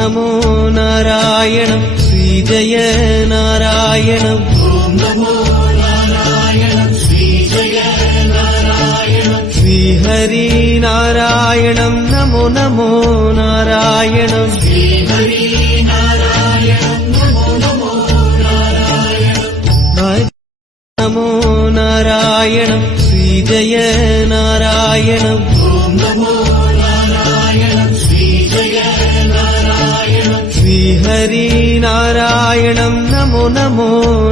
नमो नारायणं श्रीजय नारायणं नमो नारायणं श्रीजय नारायणं श्रीहरि नारायणं नमो नमो नारायणं श्रीहरि नारायणं नमो नमो नारायणं नमो नारायणं श्रीजय नारायणं नमो नारायणं श्रीजय नारायणं श्रीहरि नारायणं नमो नमो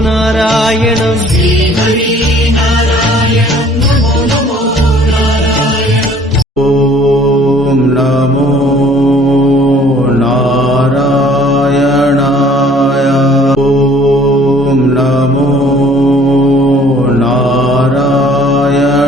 नारायणं श्रीहरि